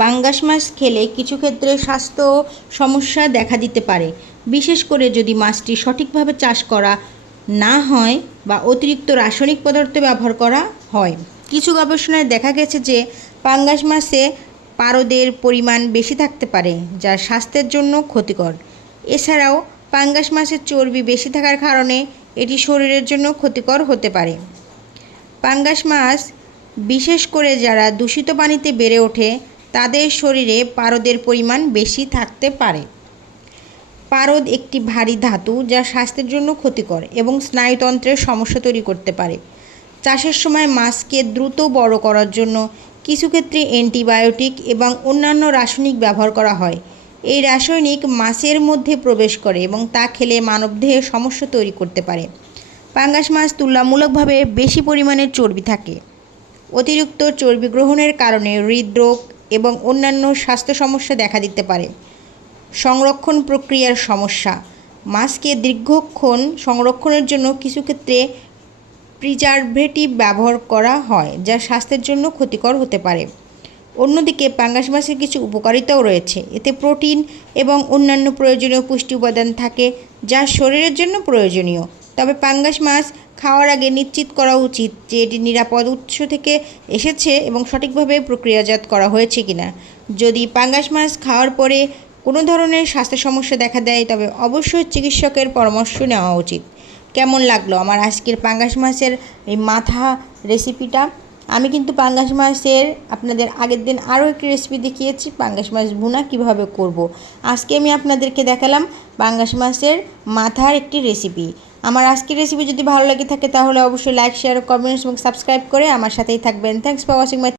পাঙ্গাস মাছ খেলে কিছু ক্ষেত্রে স্বাস্থ্য সমস্যা দেখা দিতে পারে। বিশেষ করে যদি মাছটি সঠিকভাবে চাষ করা না হয় বা অতিরিক্ত রাসায়নিক পদার্থ ব্যবহার করা হয়। কিছু গবেষণায় দেখা গেছে যে পাঙ্গাস মাছে পারদের পরিমাণ বেশি থাকতে পারে, যা স্বাস্থ্যের জন্য ক্ষতিকর। এছাড়াও পাঙ্গাস মাছের চর্বি বেশি থাকার কারণে এটি শরীরের জন্য ক্ষতিকর হতে পারে। পাঙ্গাস মাছ, বিশেষ করে যারা দূষিত পানিতে বেড়ে ওঠে তাদের শরীরে পারদের পরিমাণ বেশি থাকতে পারে। পারদ একটি ভারী ধাতু যা স্বাস্থ্যের জন্য ক্ষতিকর এবং স্নায়ুতন্ত্রের সমস্যা তৈরি করতে পারে। চাষের সময় মাছকে দ্রুত বড় করার জন্য কিছু ক্ষেত্রে অ্যান্টিবায়োটিক এবং অন্যান্য রাসায়নিক ব্যবহার করা হয়। এই রাসায়নিক মাছের মধ্যে প্রবেশ করে এবং তা খেলে মানবদেহে সমস্যা তৈরি করতে পারে। পাঙ্গাস মাছ তুলনামূলকভাবে বেশি পরিমাণে চর্বি থাকে। অতিরিক্ত চর্বি গ্রহণের কারণে হৃদরোগ এবং অন্যান্য স্বাস্থ্য সমস্যা দেখা দিতে পারে। সংরক্ষণ প্রক্রিয়ার সমস্যা। মাছকে দীর্ঘক্ষণ সংরক্ষণের জন্য কিছু ক্ষেত্রে প্রিজারভেটিভ ব্যবহার করা হয়, যা স্বাস্থ্যের জন্য ক্ষতিকর হতে পারে। অন্যদিকে পাঙ্গাস মাছের কিছু উপকারিতাও রয়েছে। এতে প্রোটিন এবং অন্যান্য প্রয়োজনীয় পুষ্টি উপাদান থাকে, যা শরীরের জন্য প্রয়োজনীয়। তবে পাঙ্গাস মাছ খাওয়ার আগে নিশ্চিত করা উচিত যে এটি নিরাপদ উৎস থেকে এসেছে এবং সঠিকভাবে প্রক্রিয়াজাত করা হয়েছে কিনা। যদি পাঙ্গাস মাছ খাওয়ার পরে কোনো ধরনের স্বাস্থ্য সমস্যা দেখা দেয়, তবে অবশ্যই চিকিৎসকের পরামর্শ নেওয়া উচিত। কেমন লাগল আমার আজকের পাঙ্গাস মাছের এই মাথা রেসিপিটা আমি কিন্তু পাঙ্গাস মাছের আপনাদের আগের দিন আরও একটি রেসিপি দেখিয়েছি, পাঙ্গাস মাছ ভুনা কীভাবে করব। আজকে আমি আপনাদেরকে দেখালাম পাঙ্গাস মাছের মাথার একটি রেসিপি আমার আজকের রেসিপি যদি ভালো লাগে থাকে তাহলে অবশ্যই লাইক শেয়ার কমেন্টস এবং সাবস্ক্রাইব করে আমার সাথেই থাকবেন থ্যাংকস ফর ওয়াচিং মাই